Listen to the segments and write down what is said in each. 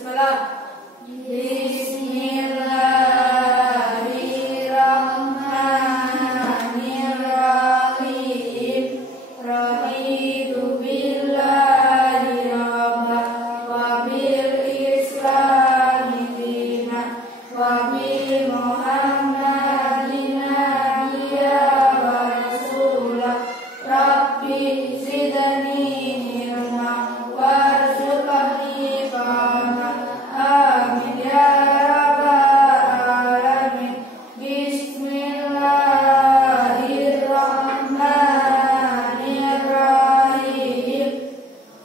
Bismillah. Bismillahirrahmanirrahim. Raditu billahi rabba wa bil islami dina wa bi Muhammadin nabiyya wa rasulah. Rabbi zidni ilma warzuqni fahma. Amin ya rabbal alamin. Bismillahirrahmanirrahim.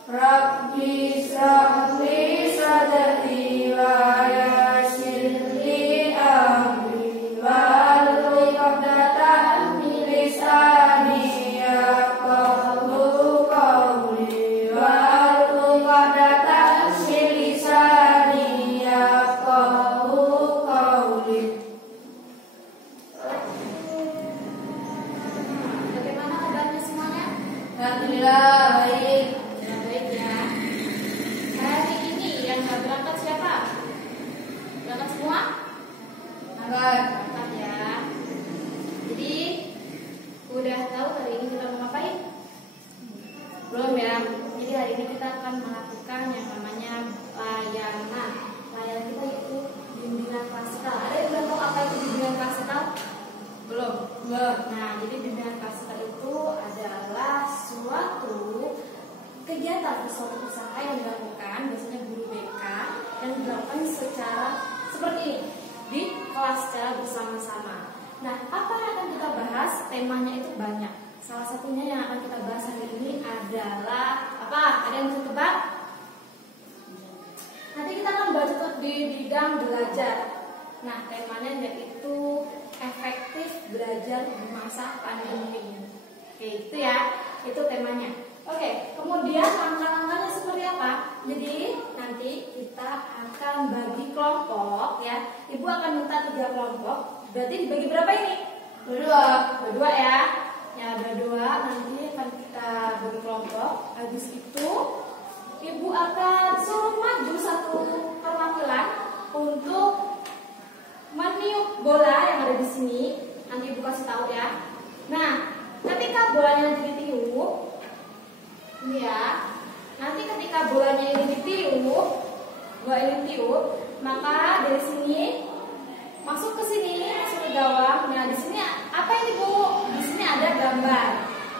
Rabbi shrah li sadri wa yassir li amri wahlul 'uqdatam min lisani yafqahu qawli wahlul 'uqdatam min lisani yafqahu qawli. Bagaimana kabarnya semuanya? Alhamdulillah baik. Ya, baik ya. Hari ini yang nggak berangkat siapa? Berangkat semua? Angkat. Berangkat ya. Jadi udah tahu hari ini kita mau ngapain? Belum ya. Jadi hari ini kita akan melakukan yang namanya layanan. Layanan kita itu bimbingan klasikal. Ada yang belum tahu apa itu bimbingan klasikal? Belum. Belum. Nah, jadi bimbingan klasikal itu adalah suatu kegiatan, suatu usaha yang dilakukan biasanya guru BK dan dilakukan secara seperti ini di kelas secara bersama-sama. Nah, apa yang akan kita bahas? Temanya itu banyak. Salah satunya yang akan kita bahas hari ini adalah apa? Ada yang bisa tebak? Nanti kita akan bahas itu di bidang belajar. Nah, temanya yaitu efektif belajar di masa pandemi. Oke, itu ya, itu temanya. Oke, kemudian langkah-langkahnya seperti apa? Jadi nanti kita akan bagi kelompok ya. Ibu akan minta 3 kelompok. Berarti dibagi berapa ini? Berdua ya. Ya, berdua. Nanti akan kita bagi kelompok. Habis itu ibu akan suruh maju satu perwakilan untuk meniup bola yang ada di sini. Nanti ibu kasih tahu ya. Nah, ketika bolanya nanti ditiup, ini ya. Nanti ketika bolanya ini ditiup, bola ini ditiup, maka dari sini masuk ke sini, masuk ke gawang. Nah, di sini apa ini Bu? Di sini ada gambar.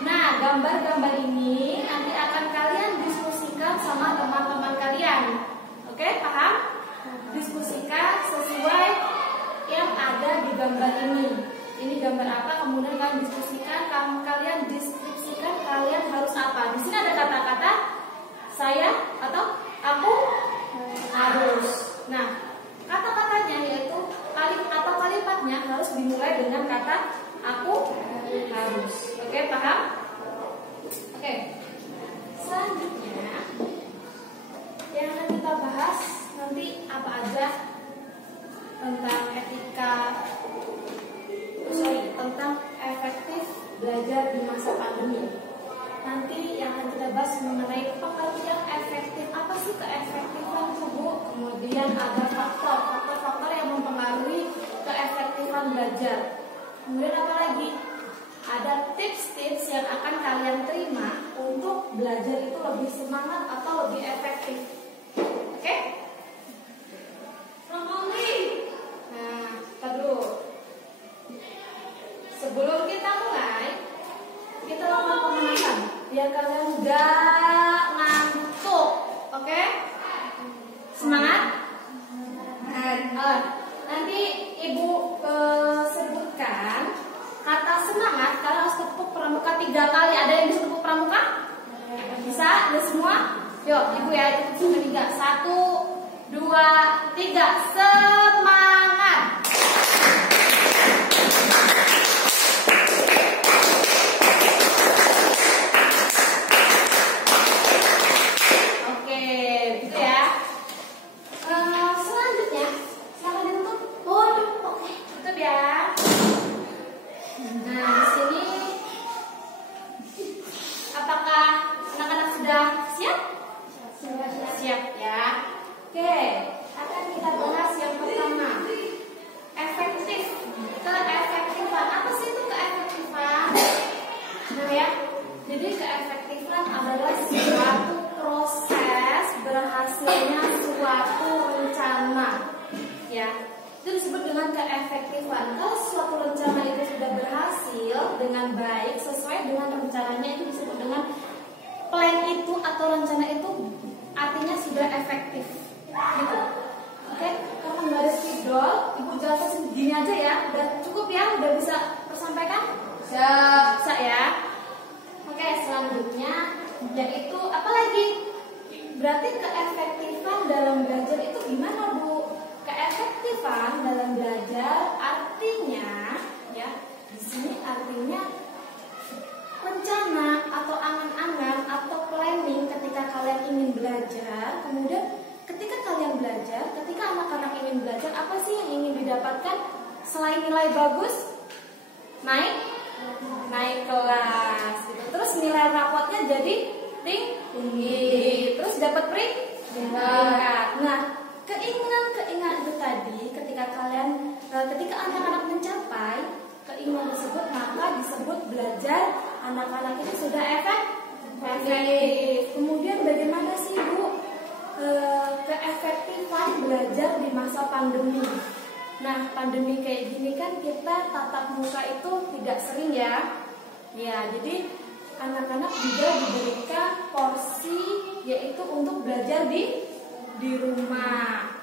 Nah, gambar-gambar ini nanti akan kalian diskusikan sama teman-teman kalian. Oke, paham? Diskusikan sesuai yang ada di gambar ini. Ini gambar apa? Kemudian kalian diskusikan, kalian deskripsikan kalian harus apa. Di sini ada kata-kata saya atau aku harus. Nah, kata-katanya yaitu kalimatnya harus dimulai dengan kata aku harus. Oke, paham? Oke. Selanjutnya yang akan kita bahas nanti apa aja tentang tentang efektif belajar di masa pandemi. Nanti yang akan kita bahas mengenai pengertian efektif. Apa sih keefektifan itu, Bu? Kemudian ada faktor-faktor yang mempengaruhi keefektifan belajar. Kemudian apa lagi? Ada tips-tips yang akan kalian terima untuk belajar itu lebih semangat atau lebih efektif. Oke? Nah, dulu. Sebelum kita mulai, kita lakukan pemanasan biar kalian gak ngantuk. Oke? Semangat? Nanti Ibu sebutkan kata semangat. Kalian harus tepuk pramuka 3 kali. Ada yang bisa tepuk pramuka? Bisa? Ada semua? Yuk, Ibu ya, tepuk 3. 1, 2, 3. Semangat! Sudah siap? Siap ya. Oke. disebut dengan keefektifan. Kalau suatu rencana itu sudah berhasil dengan baik sesuai dengan rencananya, itu disebut dengan plan itu atau rencana itu artinya sudah efektif gitu. Oke, karena nggak ada spidol, ibu jelasin gini aja ya, udah cukup ya, udah bisa tersampaikan? Bisa ya. Oke, selanjutnya yaitu apa lagi? Berarti keefektifan dalam belajar itu gimana, Bu? Keefektifan dalam belajar artinya ya, di sini artinya rencana atau angan-angan atau planning ketika kalian ingin belajar. Kemudian ketika kalian belajar, ketika anak-anak ingin belajar, apa sih yang ingin didapatkan selain nilai bagus? Naik kelas gitu. Terus nilai rapotnya jadi tinggi. Terus dapat peringkat. Nah, keinginan itu tadi ketika anak-anak mencapai keinginan tersebut, maka disebut belajar anak-anak itu sudah efektif. Kemudian bagaimana sih, Bu, keefektifan belajar di masa pandemi? Nah, pandemi kayak gini kan kita tatap muka itu tidak sering ya. Ya, jadi anak-anak juga diberikan porsi yaitu untuk belajar di rumah.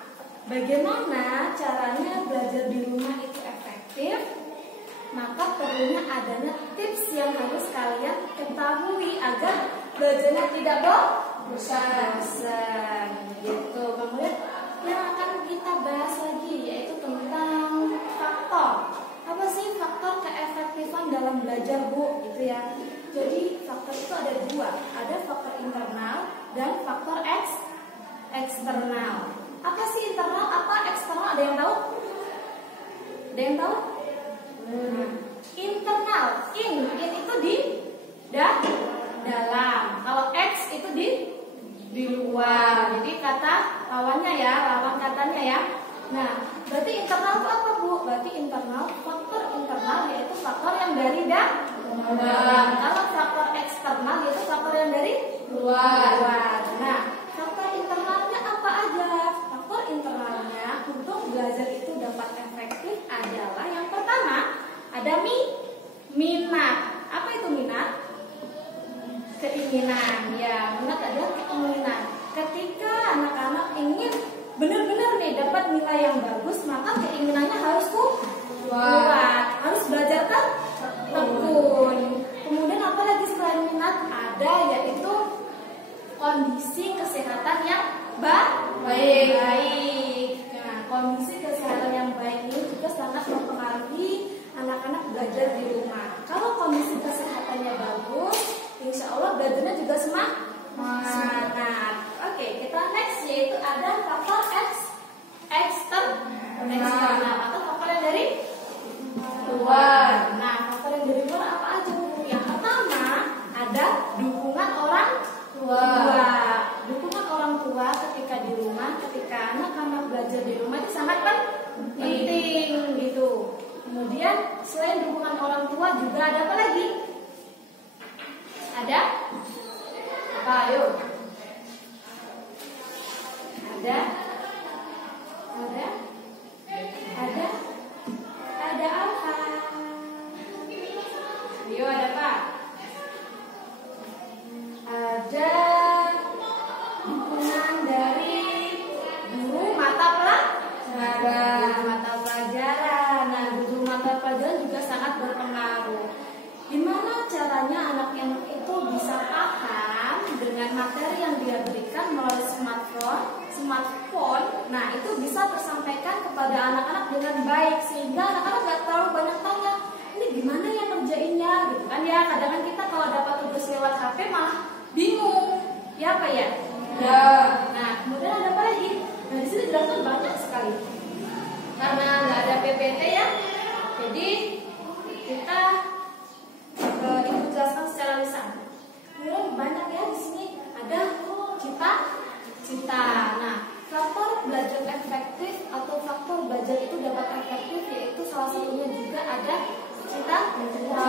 Bagaimana caranya belajar di rumah itu efektif? Maka perlunya adanya tips yang harus kalian ketahui agar belajarnya tidak bosan gitu. Kemudian yang akan kita bahas lagi yaitu tentang faktor. Apa sih faktor keefektifan dalam belajar, Bu? Gitu ya. Jadi faktor itu ada dua, ada faktor internal dan faktor eksternal. Apa sih internal? Apa eksternal? Ada yang tahu? Ada yang tahu? Internal, in itu di dalam. Kalau X itu di luar. Jadi kata lawannya ya, lawan katanya ya. Nah, berarti internal itu apa, Bu? Berarti internal, faktor internal yaitu faktor yang dari dalam. Kalau faktor eksternal yaitu faktor yang dari luar. Nah, faktor internalnya apa aja? Faktor internalnya untuk belajar itu dapat efektif adalah yang pertama ada minat. Apa itu minat? Keinginan. Ya, minat adalah keinginan. Ketika anak-anak ingin benar-benar nih dapat nilai yang bagus, maka keinginannya harus kuat, harus belajar tekun. Kemudian apa lagi selain minat? Ada yaitu kondisi kesehatan yang baik. Nah, kondisi kesehatan yang baik ini juga sangat mempengaruhi anak-anak belajar di rumah. Kalau kondisi kesehatannya bagus, insya Allah belajarnya juga semangat. Oke, kita next yaitu ada faktor eksternal atau faktor yang dari luar. Nah, faktor yang dari luar apa aja? Yang pertama ada dukungan orang tua. Dukungan orang tua ketika di rumah, ketika anak-anak belajar di rumah itu sangat penting gitu. Kemudian selain dukungan orang tua juga ada apa lagi? Ada apa? Ayo. Ada apa? Ayo, ada apa? Ada dukungan dari guru mata pelajaran. Nah, guru mata pelajaran juga sangat berpengaruh. Gimana caranya anak-anak itu bisa paham dengan materi yang dia berikan melalui smartphone? Nah, itu bisa tersampaikan kepada anak-anak dengan baik sehingga anak-anak nggak terlalu banyak tanya, ini gimana ya ngerjainnya gitu kan ya. Kadang-kadang kita kalau dapat tugas lewat HP malah bingung. Ya apa ya? Ya. Nah, kemudian ada apa lagi? Nah, di sini jelaskan banyak sekali. Karena nggak ada PPT ya, jadi kita ibu jelaskan secara lisan. Kemudian banyak ya di sini ada cita. Nah, faktor belajar efektif atau faktor belajar itu dapat efektif yaitu salah satunya juga ada cita-cita.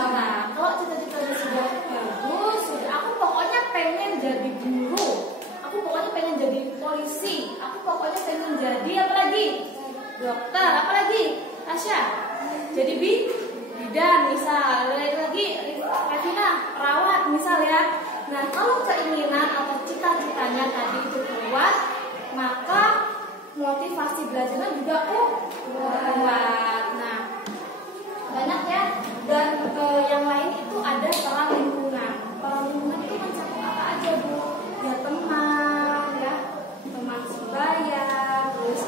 Kalau cita-citanya sudah bagus, aku pokoknya pengen jadi guru, aku pokoknya pengen jadi polisi, aku pokoknya pengen jadi apa lagi? Dokter, apa lagi? Tasya? Jadi bidan misal, lagi Revina perawat misal ya. Nah, kalau keinginan atau cita-citanya tadi itu kuat, maka motivasi belajarnya juga kuat. Nah, banyak ya. Dan yang lain itu ada peran lingkungan. Peran lingkungan itu mencakup apa aja, Bu? Ya teman, ya teman sebaya, terus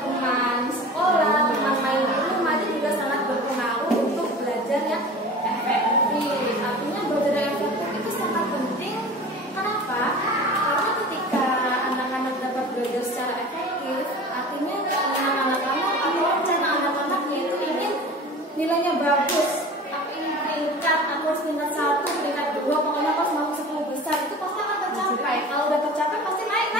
teman sekolah, teman main di rumah itu juga sangat berpengaruh untuk belajar yang efektif. Artinya belajar yang efektif itu sangat penting. Kenapa? Karena ketika anak-anak dapat belajar secara efektif, artinya keinginan anak-anak atau rencana anak-anaknya itu ingin nilainya bagus. Aku ingin peringkat, aku harus peringkat 1, peringkat 2, pokoknya aku harus masuk 10 besar. Itu pasti akan tercapai. Kalau udah tercapai pasti naik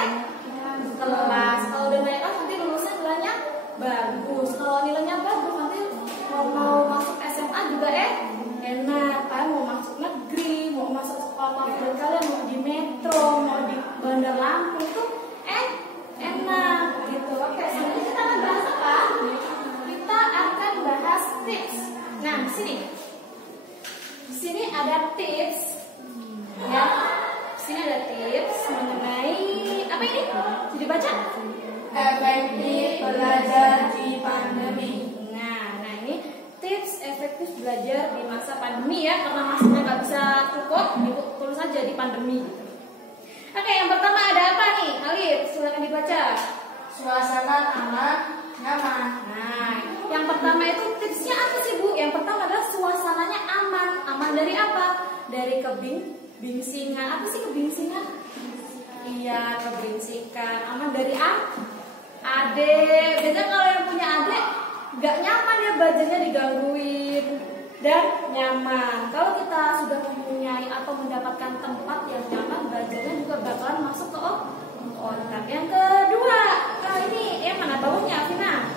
kelas. Kalau udah naik kelas nanti lulusnya nilainya bagus. Kalau nilainya bagus nanti mau masuk SMA juga enak. Kalian mau masuk negeri, mau masuk sekolah favorit kalian, mau di Metro, mau di Bandar Lampung itu enak gitu. Oke, selanjutnya kita akan bahas apa? Kita akan bahas tips. Nah, di sini ada tips ya. Di sini ada tips mengenai apa ini? Jadi baca. Efektif belajar di pandemi. Nah ini tips efektif belajar di masa pandemi ya, karena masanya nggak bisa cukup, tulis saja di pandemi. Gitu. Oke, yang pertama ada apa nih? Alif, silakan dibaca. Suasana aman, nyaman. Nah, yang pertama itu tipsnya apa sih, Bu? Yang pertama adalah suasananya aman. Aman dari apa? Dari kebingsingan. Apa sih kebingsingan? Iya, kebingsikan. Aman dari adek. Biasanya kalau yang punya adek nggak nyaman ya belajarnya, digangguin dan nyaman. Kalau kita sudah mempunyai atau mendapatkan tempat yang nyaman, belajarnya juga bakalan masuk ke otak. Yang kedua, ini yang mana bawahnya, Vina?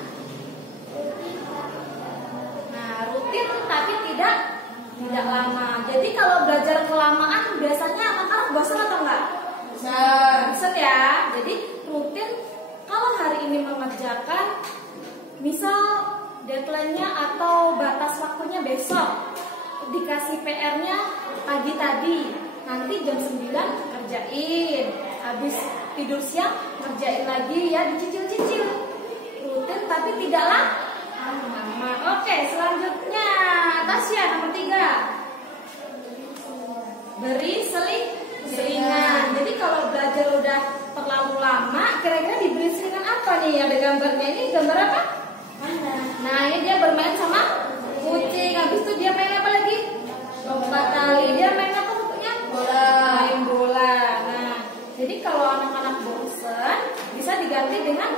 Nah, rutin tapi tidak lama. Jadi kalau belajar kelamaan biasanya anak-anak bosan atau enggak? Bosan ya. Jadi rutin. Kalau hari ini mengerjakan, misal deadline-nya atau batas waktunya besok, dikasih PR-nya pagi tadi, nanti jam 9 kerjain, habis tidur siang kerjain lagi ya, dicicil-cicil. Rutin tapi tidak lama. Oke, selanjutnya Tasya nomor 3. Beri selingan. Jadi kalau belajar udah terlalu lama, kira-kira diberi selingan apa nih? Ada gambarnya, ini gambar apa? Nah, ini dia bermain sama kucing. Habis itu dia main apa lagi? Lompat tali. Dia main apa bentuknya? Bola. Main bola. Nah, jadi kalau anak-anak bosan, bisa diganti dengan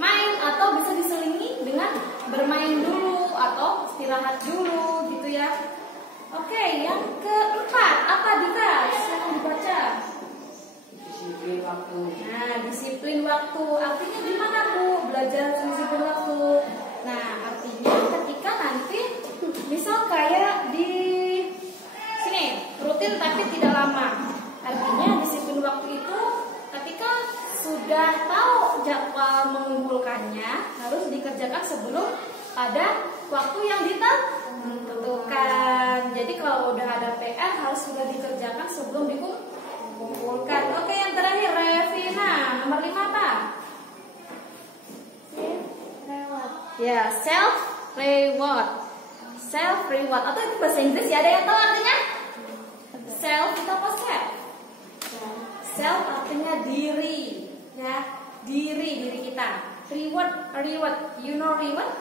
main atau bisa diselingi dengan bermain dulu atau istirahat dulu gitu ya. Oke, yang keempat apa, Dika? Silakan dibaca. Disiplin waktu. Nah, disiplin waktu artinya gimana, Bu? Belajar disiplin waktu. Nah, artinya ketika nanti misal kayak di sini rutin tapi tidak lama. Artinya disiplin waktu itu ketika sudah tahu jadwal mengumpulkannya harus dikerjakan sebelum pada waktu yang ditentukan. Jadi kalau udah ada PR harus sudah dikerjakan sebelum dikumpulkan. Oke, yang terakhir Revina nomor 5 apa? Ya, self reward. Self reward atau itu bahasa Inggris ya, ada yang tahu artinya? Self itu apa self? Self artinya diri, ya, diri kita. Reward, you know reward?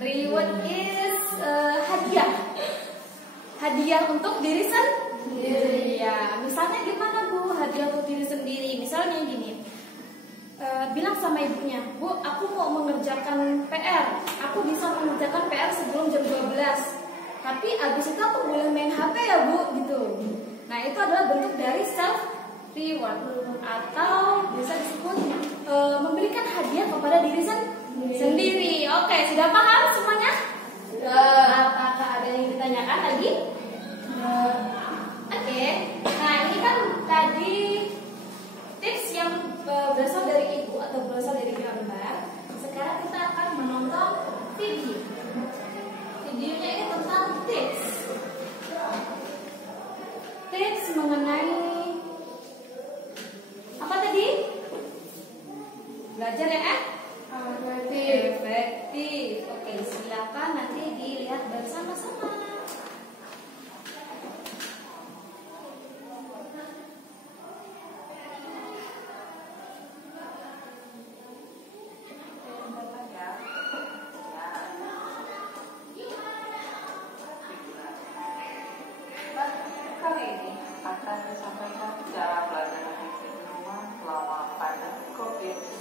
Reward is hadiah untuk diri sendiri. Ya, misalnya gimana, Bu? Hadiah untuk diri sendiri. Misalnya gini, bilang sama ibunya, Bu, aku mau mengerjakan PR. Aku bisa mengerjakan PR sebelum jam 12. Tapi abis itu aku boleh main HP ya, Bu, gitu. Nah, itu adalah bentuk dari self reward atau bisa disebut memberikan hadiah kepada diri sendiri. Oke, sudah paham semuanya? Apakah ada yang ditanyakan lagi? Oke. Nah, ini kan tadi tips yang berasal dari ibu atau berasal dari gambar. Sekarang kita akan menonton mengenai apa tadi? Belajar ya kan? Efektif. Oke, silakan nanti dilihat bersama-sama. Kali ini akan disampaikan cara belajar efektif di rumah selama pandemi COVID-19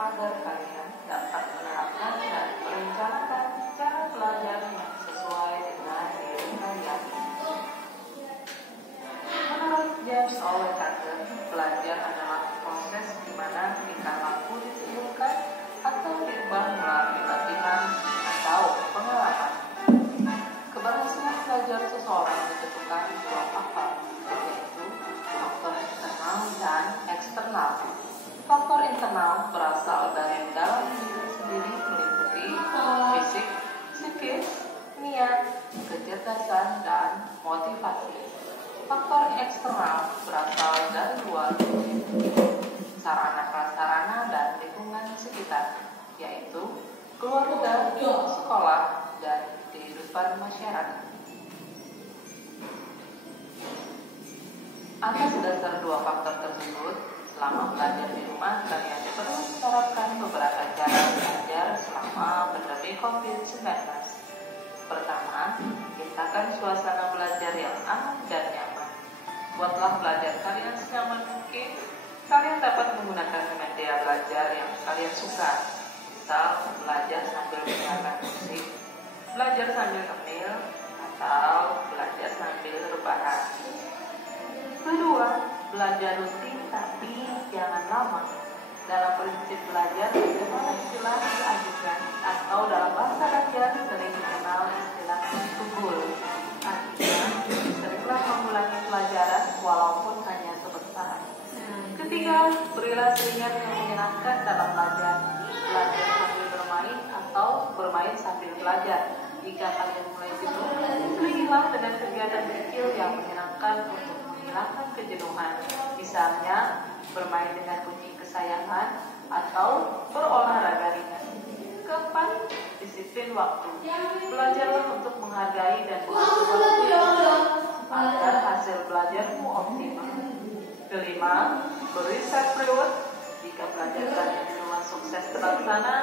agar kalian dapat menerapkan dan merencanakan cara belajar yang sesuai dengan diri kalian. Menurut James Owen Carter, belajar adalah proses di mana tingkah laku ditimbulkan atau diubah melalui latihan atau pengalaman. Keberhasilan belajar seseorang ditentukan dua faktor, yaitu faktor internal dan eksternal. Faktor internal berasal dari dalam diri sendiri meliputi fisik, psikis, niat, kecerdasan, dan motivasi. Faktor eksternal berasal dari luar, sarana-prasarana dan lingkungan sekitar, yaitu keluarga, sekolah, dan kehidupan masyarakat. Atas dasar dua faktor tersebut, selama belajar di rumah, kalian perlu menerapkan beberapa cara belajar selama pandemi COVID-19. Pertama, ciptakan suasana belajar yang aman dan nyaman. Buatlah belajar kalian senyaman mungkin. Kalian dapat menggunakan media belajar yang kalian suka, misal belajar sambil mendengarkan musik, belajar sambil ngemil, atau belajar sambil rebahan. Kedua, belajar rutin tapi jangan lama. Dalam prinsip belajar, bagaimana istilah diajukan atau dalam bahasa belajar sering dikenal istilah tunggul. Artinya, seringlah mengulangi pelajaran walaupun hanya sebentar. Ketiga, berilah selingan yang menyenangkan dalam belajar. Belajar sambil bermain atau bermain sambil belajar. Jika kalian mulai jenuh, selingilah dengan kegiatan kecil yang menyenangkan untuk menghilangkan kejenuhan. Misalnya, bermain dengan kucing kesayangan atau berolahraga ringan. Keempat, disiplin waktu. Belajarlah untuk menghargai dan mengatur waktu agar hasil belajarmu optimal. Kelima, beri self reward. Jika belajar kalian di rumah sukses terlaksana,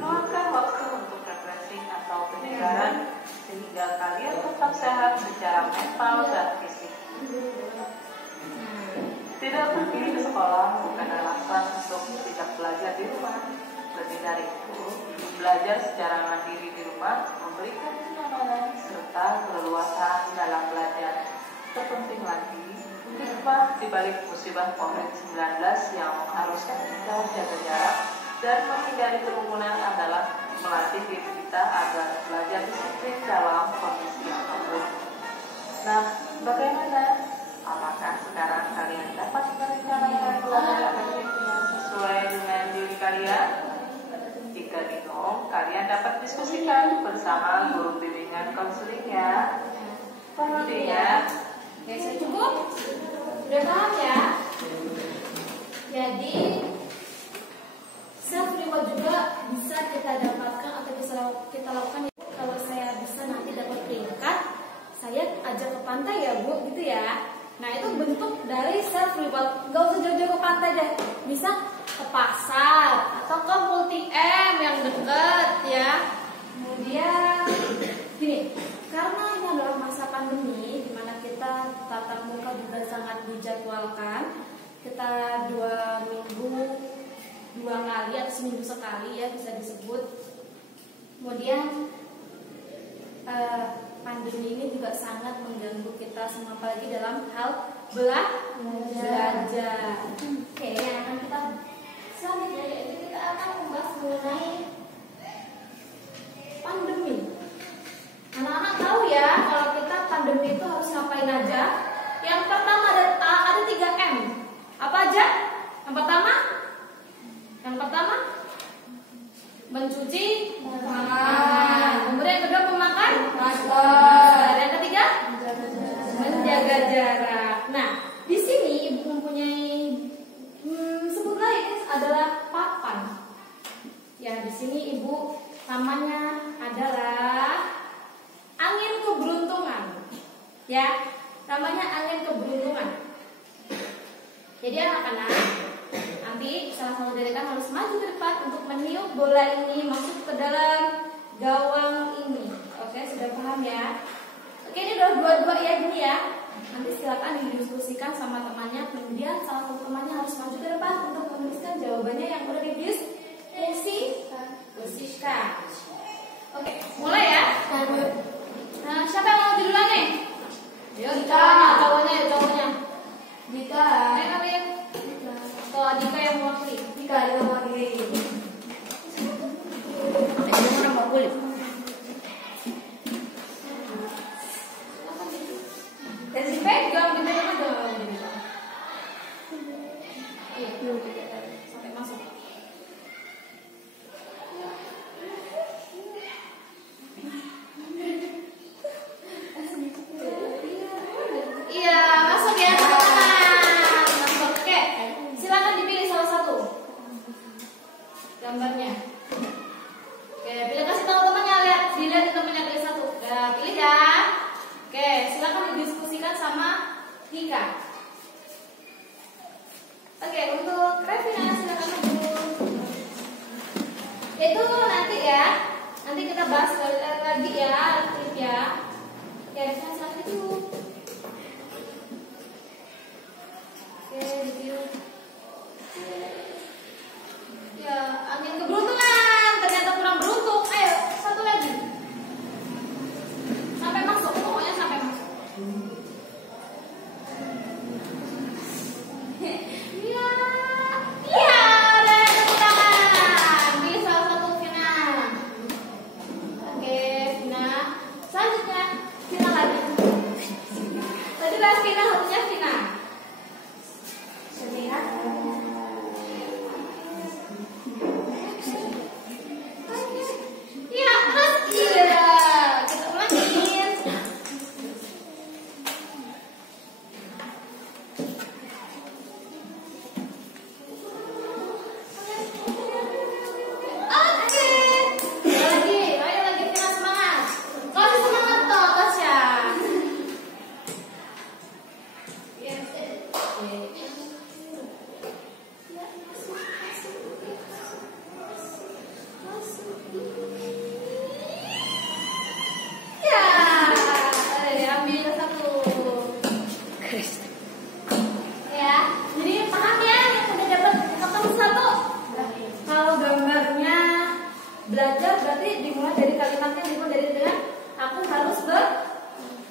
luangkan waktu untuk refreshing atau penyegaran sehingga kalian tetap sehat secara mental dan fisik. Tidak pergi ke sekolah bukan alasan untuk tidak belajar di rumah. Lebih dari itu, belajar secara mandiri di rumah memberikan kenyamanan serta keleluasaan dalam belajar. Terpenting lagi, hikmah di balik musibah COVID-19 yang mengharuskan kita jaga jarak dan menghindari kerumunan adalah melatih diri kita agar belajar disiplin dalam kondisi apapun. Nah, bagaimana? Apakah sekarang kalian dapat merencanakan belajar efektifnya sesuai dengan diri kalian? Jika bingung, kalian dapat diskusikan bersama guru bimbingan konseling ya. Perlu diingat. Oke, sudah cukup? Sudah paham ya? Jadi self reward juga bisa kita dapatkan atau bisa kita lakukan. Kalau saya bisa nanti dapat peringkat, saya ajak ke pantai ya Bu, gitu ya. Nah itu bentuk dari self reward. Gak usah jauh-jauh ke pantai deh, bisa ke pasar atau ke Multi-M yang deket ya. Kemudian gini, karena ini adalah masa pandemi di mana kita tatap muka juga sangat dijadwalkan. Kita 2 minggu 2 kali atau seminggu sekali ya bisa disebut. Kemudian pandemi ini juga sangat mengganggu kita semua, apalagi dalam hal belajar. Oke, yang akan kita selanjutnya yaitu kita akan membahas mengenai pandemi. Anak-anak tahu ya kalau kita pandemi itu harus ngapain aja? Yang pertama ada 3M. Apa aja? Yang pertama mencuci tangan. Kemudian yang kedua memakai masker. Yang ketiga menjaga jarak. anak-anak, nanti salah satu dari kalian harus maju ke depan untuk meniup bola ini masuk ke dalam gawang ini. Oke, sudah paham ya? Oke, ini udah dua-dua ya gini ya. Nanti silakan didiskusikan sama temannya. Kemudian salah satu temannya harus maju ke depan untuk menuliskan jawabannya yang udah didiskusikan. Oke, mulai ya. Nah, siapa yang mau duluan nih? Ayo, cowoknya. Dika. Ayo kalian. Tuh, Dika yang mewakili. Dika yang mewakili. Dan si pegang, dipegang dong. Iya, sampai masuk. Iya, masuk ya teman-teman. Masuk. Oke, silakan dipilih salah satu gambarnya. Oke, pilih, kasih tahu temannya, dilihat temannya pilih satu. Udah pilih ya. Oke, silakan didiskusikan sama Dika. Oke, untuk Revina silakan maju. Itu nanti ya. Nanti kita bahas lagi ya, aktif ya. Ya, Revina silakan itu. Oke, review. Ya, angin keberuntungan. Ternyata kurang beruntung. Ayo, satu lagi. Sampai masuk, pokoknya sampai masuk. Iya, iya, udah tepuk tangan. Pilih salah satu Vina. Oke, Vina. Selanjutnya Vina lagi. Tadi bahas Vina, harusnya Vina. Iya, terus iya. Kita ulangin. Oke. Lagi, ayo lagi Vina semangat. Kasih semangat toh, Tasya. Ya, ambil satu. Ya, jadi paham ya yang udah dapat ketemu satu. Kalau gambarnya belajar berarti dimulai dari kalimatnya, dimulai dari dengan aku harus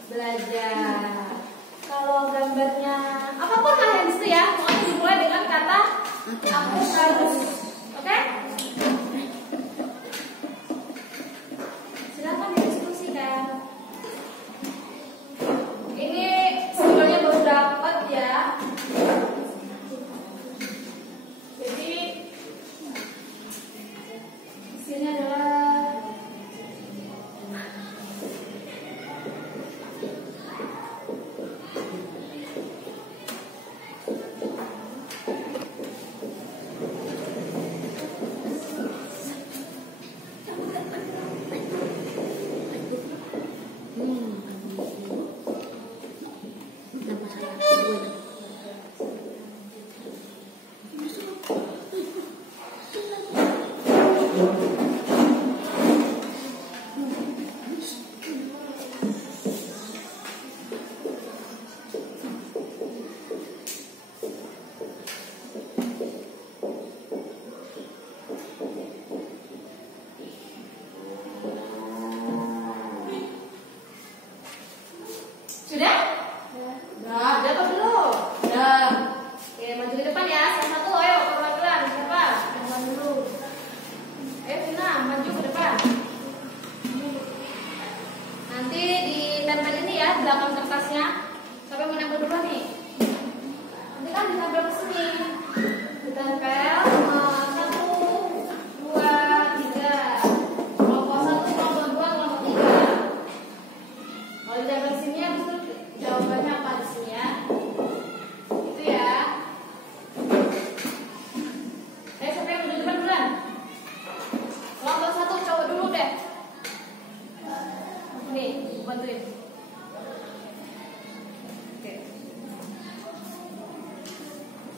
belajar. Kalau gambarnya apapun lah yang itu ya, pokoknya dimulai dengan kata aku harus. Oke? Silakan didiskusikan. Ini sebenarnya baru dapat ya. Jadi di sini adalah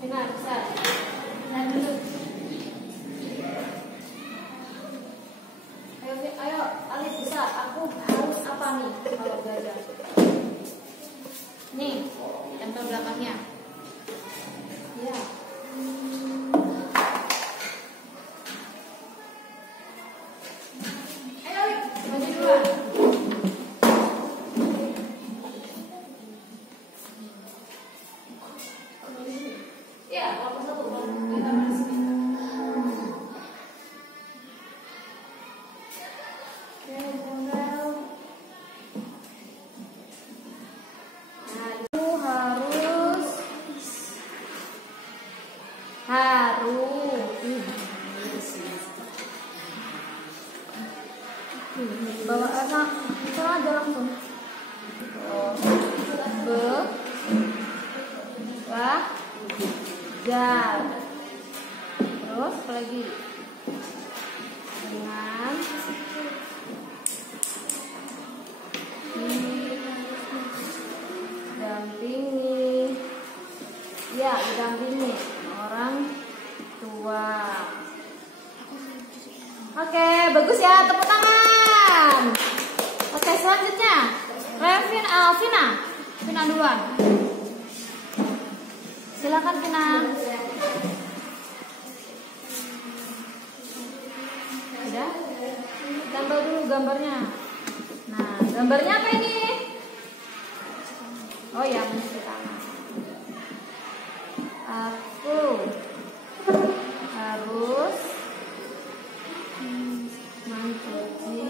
Vina bisa. Vina dulu. Ayo, Alif bisa. Aku harus apa nih kalau belajar? Nih, tempel belakangnya. Ya. Ayo, Alif, maju duluan. Ya, kalau satu, kita masih. Bawa anak sana aja langsung. Belajar. Terus apa lagi? Dengan dampingi. Ya, didampingi orang tua. Oke, bagus ya, tepuk tangan. Oke, selanjutnya Vina duluan. Silakan Vina. Udah? Tambah dulu gambarnya. Nah, gambarnya apa ini? Oh ya, mencuci tangan. Aku harus mencuci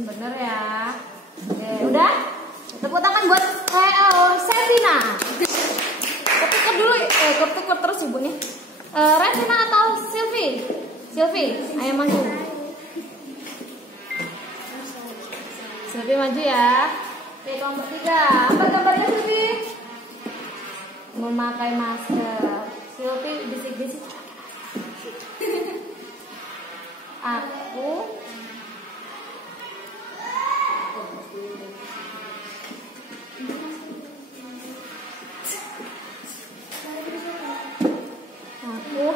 bener ya. Oke, udah? Tepuk tangan buat Sevina. Ketukar dulu, ketukar terus ibu nih. Revina atau Silvi? Ayo maju. Silvi maju ya. Oke, kelompok 3. Apa gambarnya Silvi? Memakai masker. Silvi bisik-bisik. Aku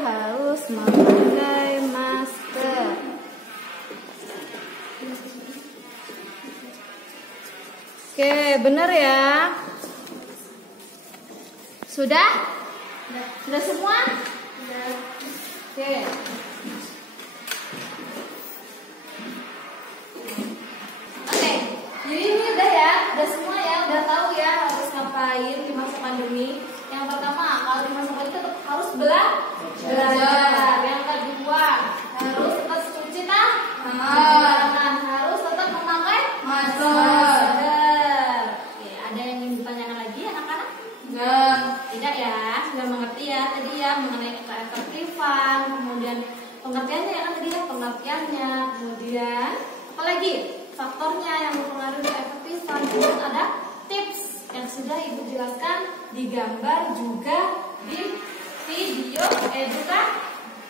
harus memakai masker. Oke, benar ya. Sudah? Sudah semua? Oke. Oke, jadi ini udah ya, udah semua ya, udah tahu ya harus ngapain di masa pandemi. Yang pertama, kalau di masa pandemi tetap harus belajar. Yang kedua, harus tetap cuci tangan, harus tetap memakai masker. Oke, ada yang ingin ditanyakan lagi anak-anak? Enggak. Tidak ya, sudah mengerti ya tadi ya mengenai keefektifan, kemudian pengertiannya ya kan tadi ya pengertiannya, kemudian apalagi faktornya yang mempengaruhi keefektifan, kemudian ada tips yang sudah ibu jelaskan di gambar juga di video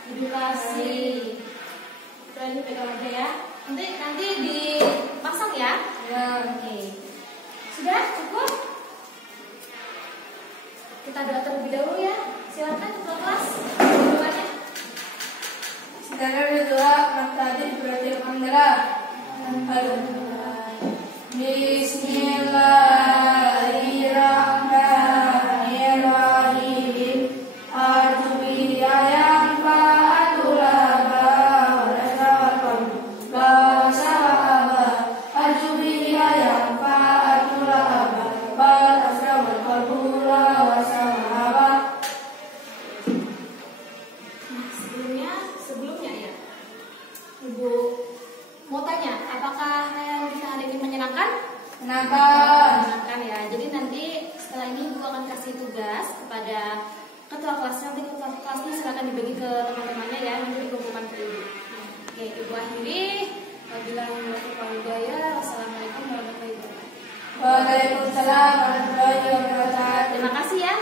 edukasi. Coba ini pegang aja ya, nanti dipasang ya. Oke. Sudah cukup? Kita doa terlebih dahulu ya. Silakan ketua kelas. Doanya. Saudara berdoa, maka berarti alhamdulillah. Bismillahirrahmanirrahim. Ajubi ayam fa'atulaba wasawaba. Ajubi ayam fa'atulaba wasawaba. Sebelumnya ya, Ibu mau tanya, apakah yang kita hari ini menyenangkan? Menyenangkan ya. Jadi nanti setelah ini Ibu akan kasih tugas kepada ketua kelasnya. Nanti ketua kelasnya silakan dibagi ke teman-temannya ya, nanti dikumpulkan ke Ibu. Oke, Ibu akhiri. Wassalamualaikum warahmatullahi wabarakatuh. Waalaikumsalam warahmatullahi wabarakatuh. Terima kasih ya.